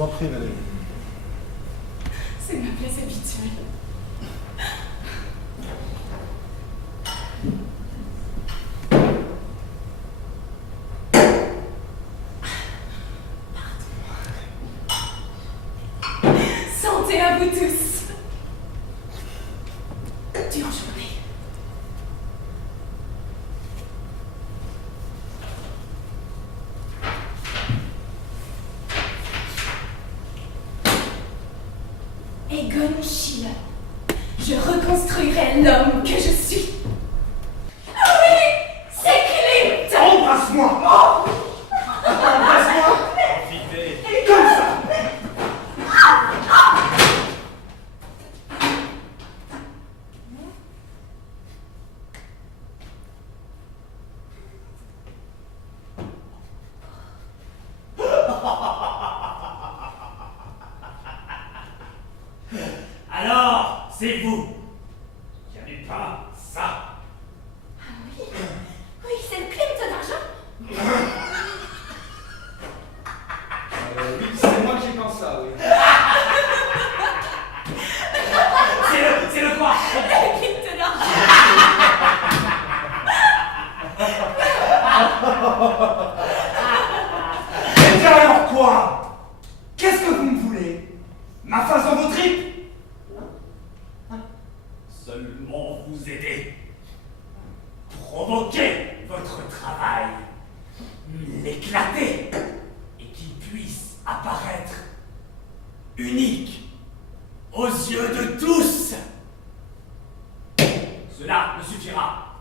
vous en prie, Valérie. C'est ma place habituelle. Santé à vous tous. Dure journée. Egon Schiele, je reconstruirai l'homme que je suis. Ah oui, c'est Klimt. Embrasse-moi. Oh, embrasse-moi. Profitez. Comme ça. Alors, c'est vous qui avez pas ça. Ah oui, oui, c'est le Klimt d'argent. Oui, c'est moi qui pense ça, oui. C'est le quoi? Le Klimt d'argent. Et bien alors quoi? Qu'est-ce que vous me voulez? Ma face dans vos tripes? Seulement vous aider. Provoquer votre travail. L'éclater. Et qu'il puisse apparaître unique aux yeux de tous. Cela me suffira.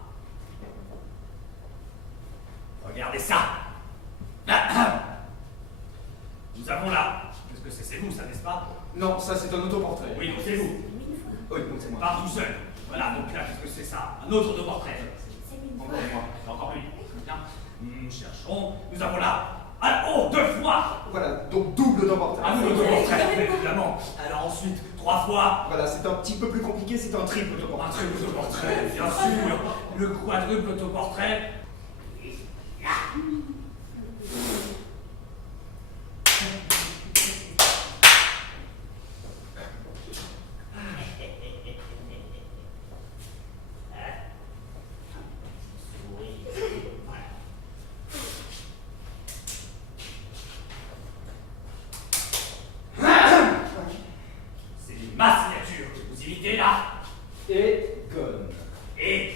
Regardez ça. Nous avons là. Qu'est-ce que c'est vous, ça, n'est-ce pas? Non, ça c'est un autoportrait. Oui, donc c'est vous. Oui, donc c'est moi. Pas tout seul. Voilà, donc là, qu'est-ce que c'est ça? Un autre autoportrait. Encore moi. C'est encore lui. Bien. Cherchons. Nous avons là. Ah, oh, 2 fois. Voilà, donc double autoportrait. Un double autoportrait, évidemment. Alors ensuite, 3 fois. Voilà, c'est un petit peu plus compliqué, c'est un triple Un autoportrait. triple autoportrait, bien sûr. Le quadruple autoportrait. C'est ma signature que vous imitez là. Et Gon. Et.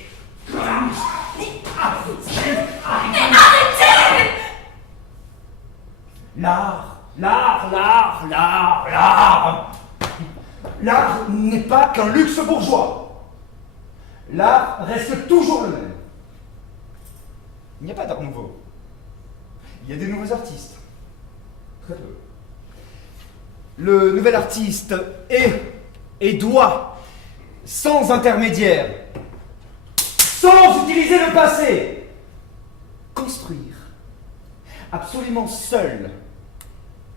L'art n'est pas qu'un luxe bourgeois. L'art reste toujours le même. Il n'y a pas d'art nouveau. Il y a des nouveaux artistes. Très peu. Le nouvel artiste est et doit, sans intermédiaire, sans utiliser le passé, construire absolument seul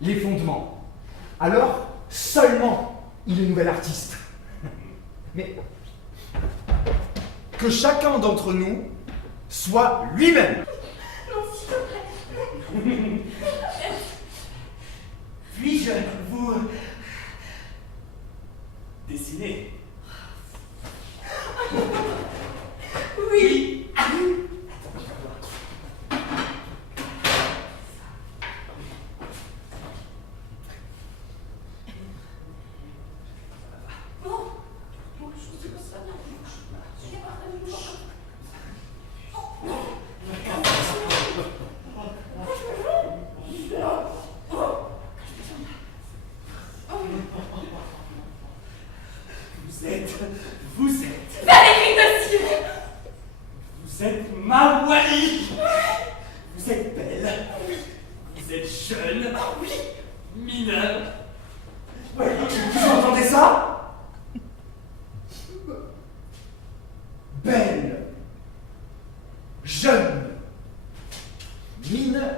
les fondements. Alors, seulement, il est nouvel artiste. Mais que chacun d'entre nous soit lui-même. Non, s'il te plaît. Puis-je vous dessiner? Oui. Bon, je sais pas ça bien. Je vais pas faire du choc. Vous êtes Valérie Dossier. Vous êtes ma Wally. Vous êtes belle. Vous êtes jeune. Oui. Mineur. Ouais, vous entendez ça? Belle, jeune, mineur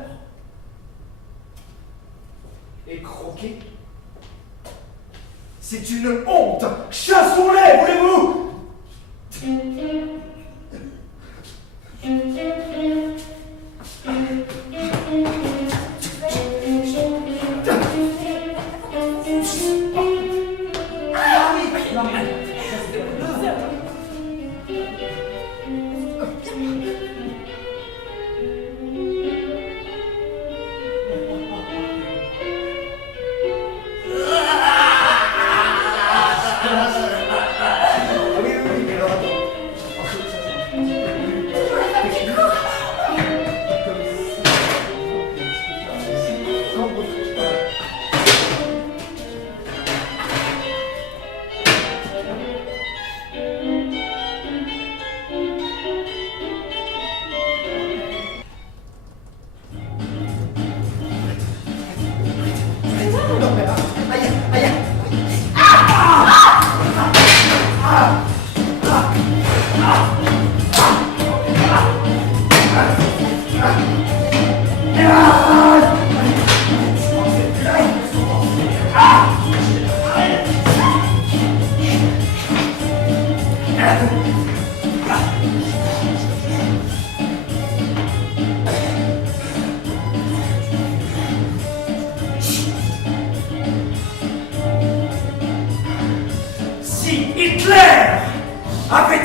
et croquée. C'est une honte. Chassons-les, voulez-vous?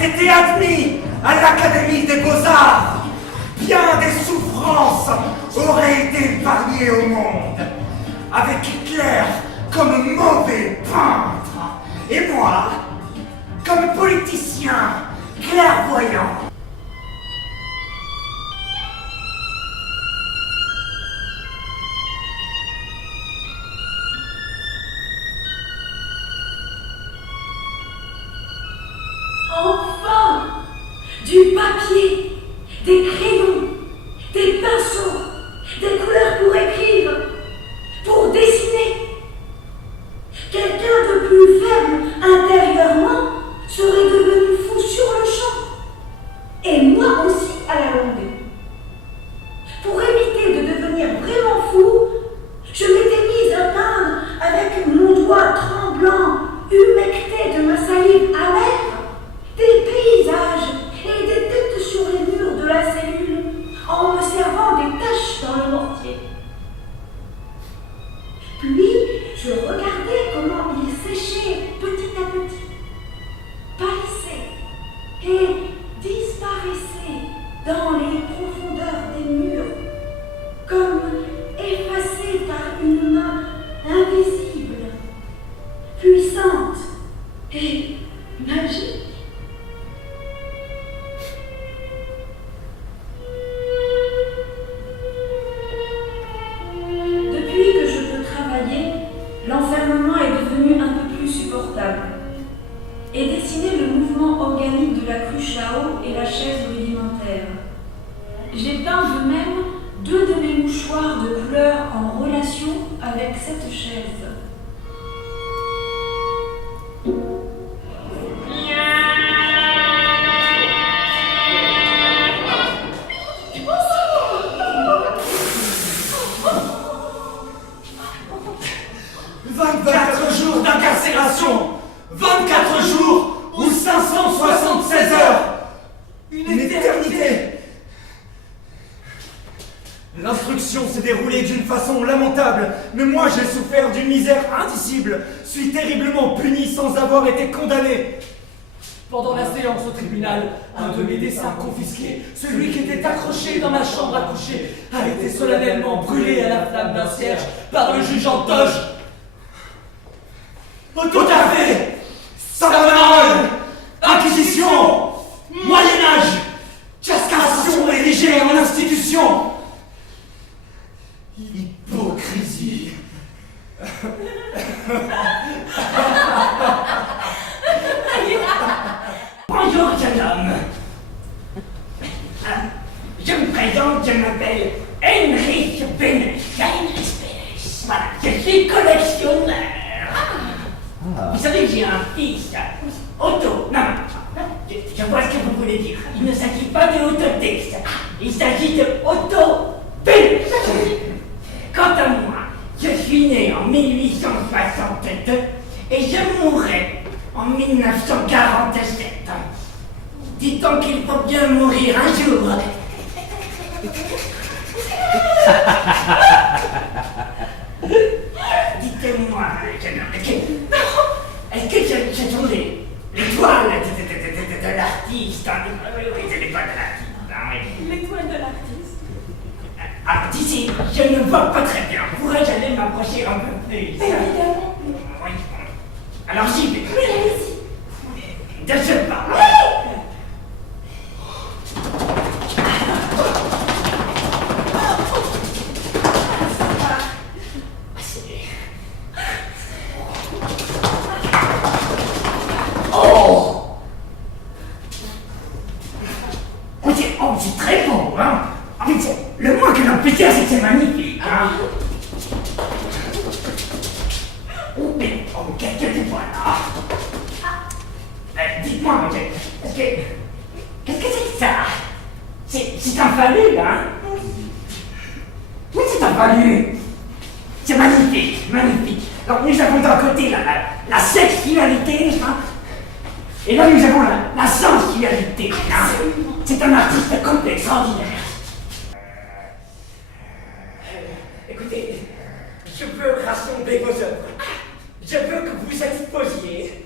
avait été admis à l'Académie des Beaux-Arts, bien des souffrances auraient été épargnées au monde, avec Hitler comme mauvais peintre, et moi, comme politicien clairvoyant. Enfin, du papier, des crayons, des pinceaux, des couleurs pour écrire, pour dessiner. Quelqu'un de plus faible intérieurement serait devenu fou sur le champ. Et moi aussi à la longue. Pour éviter de devenir vraiment fou, je m'étais mise à peindre avec mon doigt tremblant, humecté de ma salive amère, des paysages et des têtes sur les murs de la cellule, en me servant des taches dans le mortier. Puis, je regardais comment il séchait petit à petit, pâlissait et disparaissait dans les profondeurs des murs, comme effacé par une main invisible, puissante et magique. Depuis que je peux travailler, l'enfermement est devenu un peu plus supportable. Et dessiner le mouvement organique de la cruche à eau et la chaise rudimentaire. J'ai peint de même 2 de mes mouchoirs de couleur en relation avec cette chaise. « 24 jours d'incarcération, 24 jours ou 576 heures, une éternité. L'instruction s'est déroulée d'une façon lamentable, mais moi j'ai souffert d'une misère indicible, suis terriblement puni sans avoir été condamné. Pendant la séance au tribunal, un de mes dessins confisqués, celui qui était accroché dans ma chambre à coucher, a été solennellement brûlé à la flamme d'un cierge par le juge en toge. Tout à fait. Savonarole, Inquisition, Moyen-Âge, castration érigée en institution. Hypocrisie. Bonjour, jeune homme. Je me présente, je m'appelle Heinrich Benech. Voilà, je suis collectionneur. Vous savez, j'ai un fils, Otto. Non, je vois ce que vous voulez dire. Il ne s'agit pas de Autotext. Il s'agit de Otto Benech. Quant à moi, je suis né en 1862 et je mourrai en 1947. Dit-on qu'il faut bien mourir un jour. Dites-moi, est-ce que ce sont l'étoile de l'artiste? Oui, c'est l'étoile de l'artiste. L'étoile de l'artiste. Alors d'ici, je ne vois pas très bien. Pourrais-je aller m'approcher un peu plus? Évidemment. Oui. Alors j'y vais. Oui, allez-y. De ce pas. Oh, c'est très beau, hein? Ah, mais le moins que l'on puisse dire, c'est que c'est magnifique, hein? Oh, mais, oh, qu'est-ce que tu vois là? Dites-moi, qu'est-ce que c'est que ça? C'est un phalu, hein? Oui, c'est un phalu. C'est magnifique, magnifique. Alors, nous avons d'un côté la sexualité, hein? Et là, nous avons la sensualité, hein? C'est un artiste complet, extraordinaire. Écoutez, je veux rassembler vos œuvres. Je veux que vous exposiez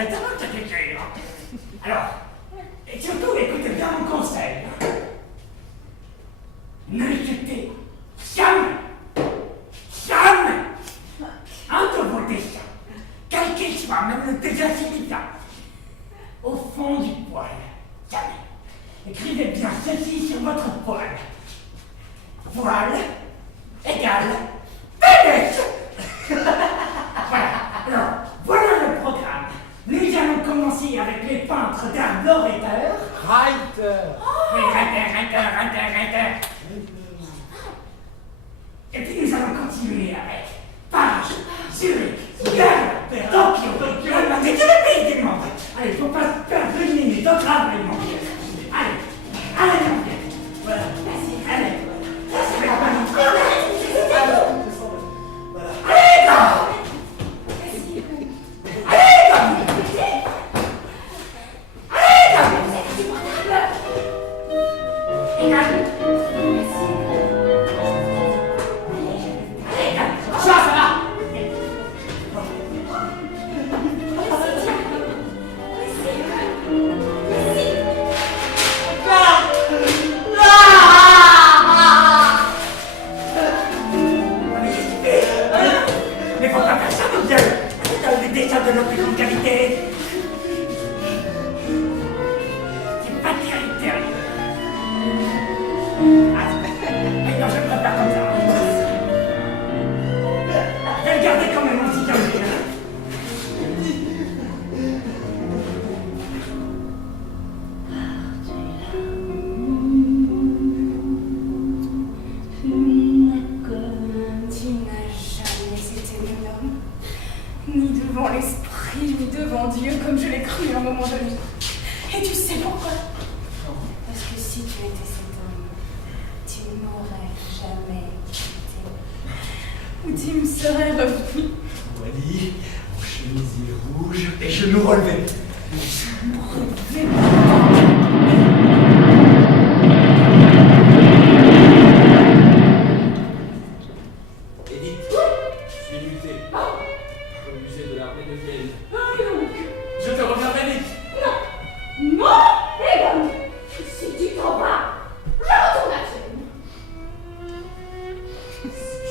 exactement ce que tu as. Alors, et surtout, écoutez bien mon conseil. Ne jetez jamais un de vos dessins, quel qu'il soit, même le plus insignifiant, au fond du poêle. Jamais. Écrivez bien ceci sur votre poêle. Voile égale pénis. Voilà. Alors, voilà le programme. Nous allons commencer avec les peintres d'art Loreter. Oui, Reiter. Et puis nous allons continuer avec Page, Zurich, Berne, Tokyo, Allemagne, et tous les pays du monde. Allez, faut pas perdre une minute, au travail, mon vieux. Allez, mon vieux. Voilà. Allez. C'est la bonne. Allez, gars. De l'opinion de qualité. C'est pas terrible, sérieux. Mais non, je ne peux pas comme ça. Je vais le garder quand même en citoyen. Tu n'as jamais été mon homme. Ni devant l'esprit, ni devant Dieu, comme je l'ai cru à un moment donné. Et tu sais pourquoi? Parce que si tu étais cet homme, tu ne m'aurais jamais quitté. Ou tu me serais revenu. Wally, en chemisier rouge et genoux relevés. Edith, je suis muté. Au musée de l'armée de Vienne. Ah donc. Je te reviendrai vite. Non, Egon. Si tu t'en vas, je retourne à Vienne. Je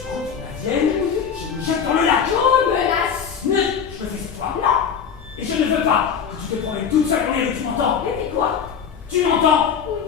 retourne à Vienne, je me jette dans le lac. Je menace. Non, je le fais cette fois. Non. Et je ne veux pas que tu te promènes toute seule en les rues, tu m'entends? Mais dis quoi? Tu m'entends? Oui.